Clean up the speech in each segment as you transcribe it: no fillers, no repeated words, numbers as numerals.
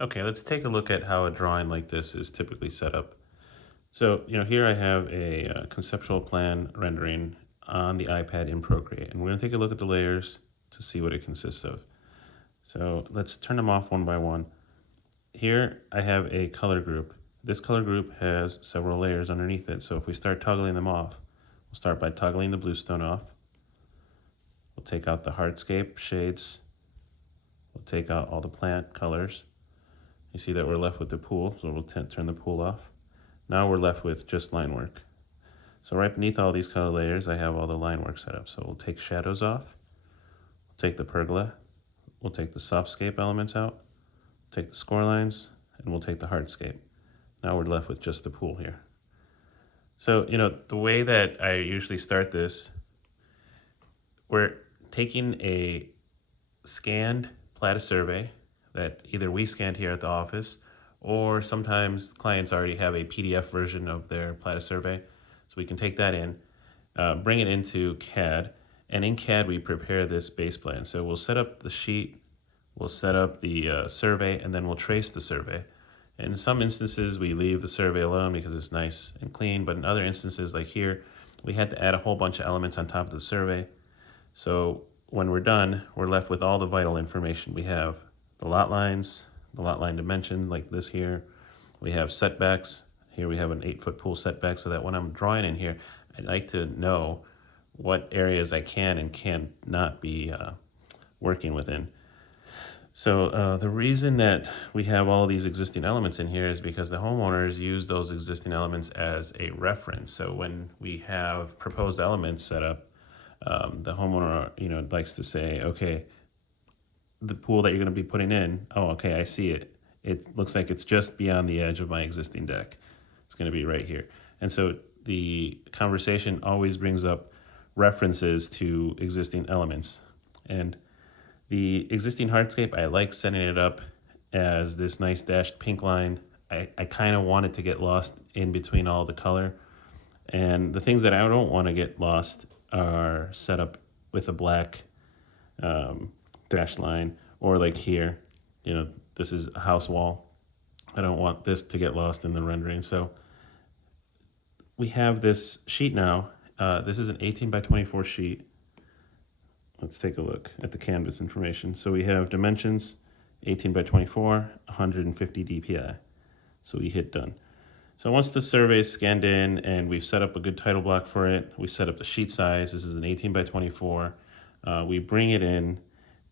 Okay, let's take a look at how a drawing like this is typically set up. So, here I have a conceptual plan rendering on the iPad in Procreate, and we're going to take a look at the layers to see what it consists of. So let's turn them off one by one. Here I have a color group. This color group has several layers underneath it, so if we start toggling them off, we'll start by toggling the bluestone off. We'll take out the hardscape shades. We'll take out all the plant colors. You see that we're left with the pool, so we'll turn the pool off. Now we're left with just line work. So right beneath all these color layers, I have all the line work set up. So we'll take shadows off, we'll take the pergola, we'll take the softscape elements out, take the score lines, and we'll take the hardscape. Now we're left with just the pool here. So, the way that I usually start this, we're taking a scanned Plata survey that either we scanned here at the office, or sometimes clients already have a PDF version of their Plata survey. So we can take that in, bring it into CAD, and in CAD we prepare this base plan. So we'll set up the sheet, we'll set up the survey, and then we'll trace the survey. In some instances we leave the survey alone because it's nice and clean, but in other instances like here, we had to add a whole bunch of elements on top of the survey. So when we're done, we're left with all the vital information. We have the lot lines, the lot line dimension like this here. We have setbacks. Here we have an 8-foot pool setback, so that when I'm drawing in here, I'd like to know what areas I can and cannot be working within. So the reason that we have all these existing elements in here is because the homeowners use those existing elements as a reference. So when we have proposed elements set up, the homeowner, likes to say, okay, the pool that you're going to be putting in, oh, okay, I see it. It looks like it's just beyond the edge of my existing deck. It's going to be right here. And so the conversation always brings up references to existing elements. And the existing hardscape, I like setting it up as this nice dashed pink line. I kind of want it to get lost in between all the color. And the things that I don't want to get lost are set up with a black dashed line, or like here, this is a house wall. I don't want this to get lost in the rendering. So we have this sheet now. This is an 18 by 24 sheet. Let's take a look at the canvas information. So we have dimensions, 18 by 24, 150 DPI. So we hit done. So once the survey is scanned in and we've set up a good title block for it, we set up the sheet size. This is an 18 by 24. We bring it in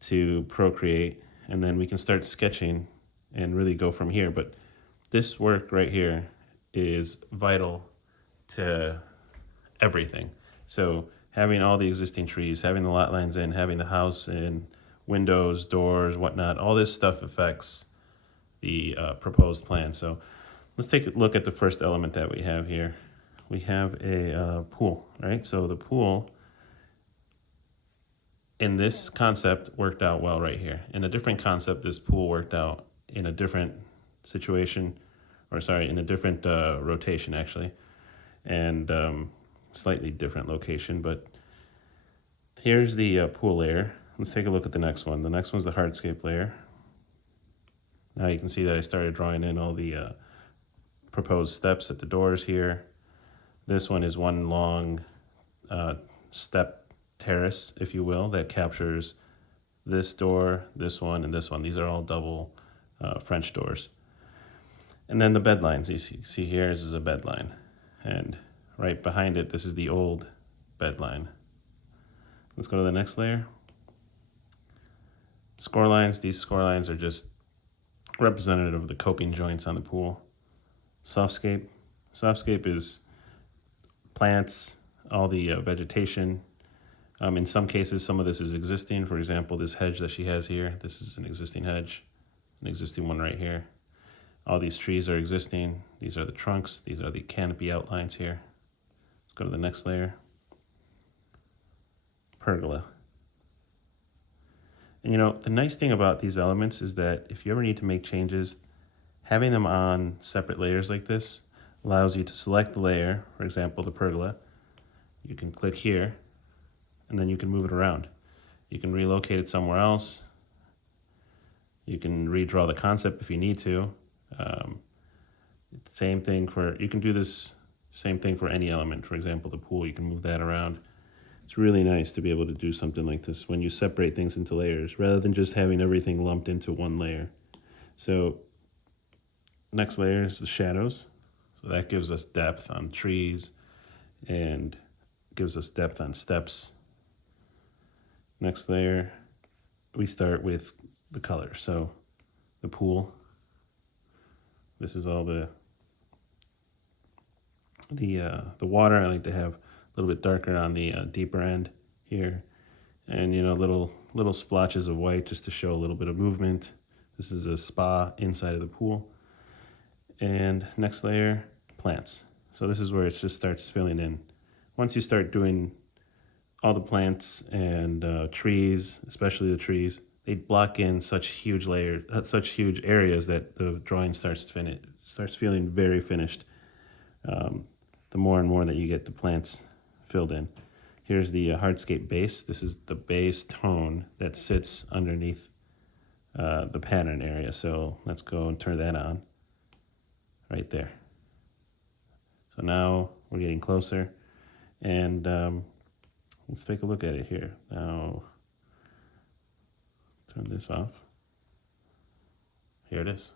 to Procreate, and then we can start sketching and really go from here. But this work right here is vital to everything. So having all the existing trees, having the lot lines in, having the house in, windows, doors, whatnot, all this stuff affects the proposed plan. So let's take a look at the first element that we have here. We have a pool, right? So the pool in this concept worked out well right here. In a different concept, this pool worked out in a different situation, in a different rotation actually, and slightly different location. But here's the pool layer. Let's take a look at the next one. The next one's the hardscape layer. Now you can see that I started drawing in all the proposed steps at the doors here. This one is one long step terrace, if you will, that captures this door, this one, and this one. These are all double French doors. And then the bed lines, you see here, this is a bed line. And right behind it, this is the old bed line. Let's go to the next layer. Score lines, these score lines are just representative of the coping joints on the pool. Softscape. Softscape is plants, all the vegetation. In some cases, some of this is existing. For example, this hedge that she has here, this is an existing hedge, an existing one right here. All these trees are existing. These are the trunks. These are the canopy outlines here. Let's go to the next layer. Pergola. And the nice thing about these elements is that if you ever need to make changes, having them on separate layers like this allows you to select the layer, for example, the pergola. You can click here, and then you can move it around. You can relocate it somewhere else. You can redraw the concept if you need to. Same thing for, you can do this same thing for any element. For example, the pool, you can move that around. It's really nice to be able to do something like this when you separate things into layers rather than just having everything lumped into one layer. So next layer is the shadows. So that gives us depth on trees and gives us depth on steps. Next layer, we start with the color. So the pool, this is all the water. I like to have a little bit darker on the deeper end here, and little splotches of white just to show a little bit of movement. This is a spa inside of the pool. And next layer, plants. So this is where it just starts filling in. Once you start doing all the plants and trees, especially the trees, they block in such huge layers, such huge areas that the drawing starts feeling very finished. The more and more that you get the plants filled in. Here's the hardscape base. This is the base tone that sits underneath the pattern area. So let's go and turn that on right there. So now we're getting closer, and let's take a look at it here. Now, turn this off. Here it is.